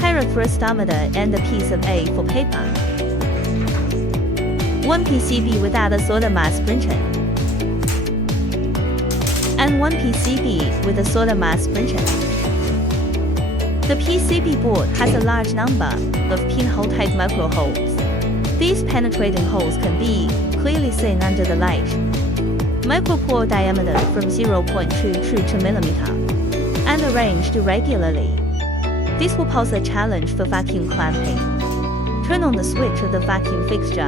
Prepare a thrust diameter and a piece of A4 paper. 1 PCB without a solder mask printed. And 1 PCB with a solder mask printed. The PCB board has a large number of pinhole-type microholes. These penetrating holes can be clearly seen under the light. Micropore diameter from 0.2 to 2 mm, and arranged irregularly. This will pose a challenge for vacuum clamping. Turn on the switch of the vacuum fixture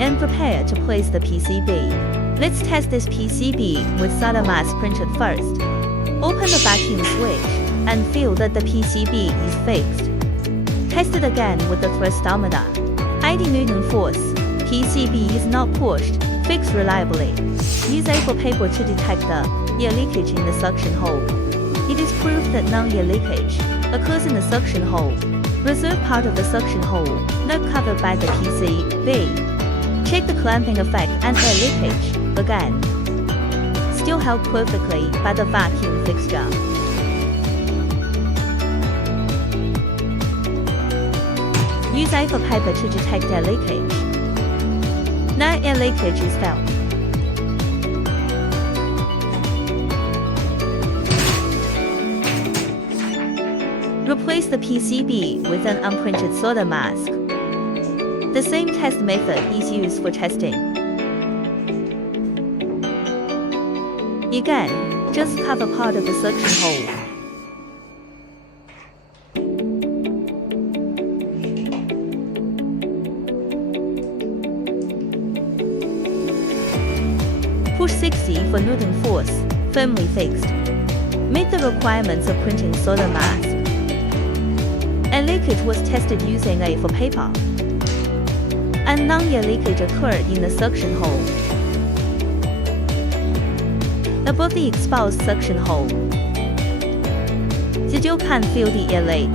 and prepare to place the PCB. Let's test this PCB with solder mask printed first. Open the vacuum switch and feel that the PCB is fixed. Test it again with the thrust diameter. 80 Newton force. PCB is not pushed. Fix reliably. Use A4 paper to detect the air leakage in the suction hole. It is proof that non-air leakage occurs in the suction hole. Reserve part of the suction hole not covered by the PCB. Check the clamping effect and air leakage again. Still held perfectly by the vacuum fixture. Use A4 paper to detect air leakage. No air leakage is felt. Replace the PCB with an unprinted solder mask. The same test method is used for testing. Again, just cover part of the suction hole. Push 60 for Newton force, firmly fixed. Meet the requirements of printing solder mask. Air leakage was tested using A4 paper. And non-air leakage occurred in the suction hole. Above the exposed suction hole. Did you can feel the air leak?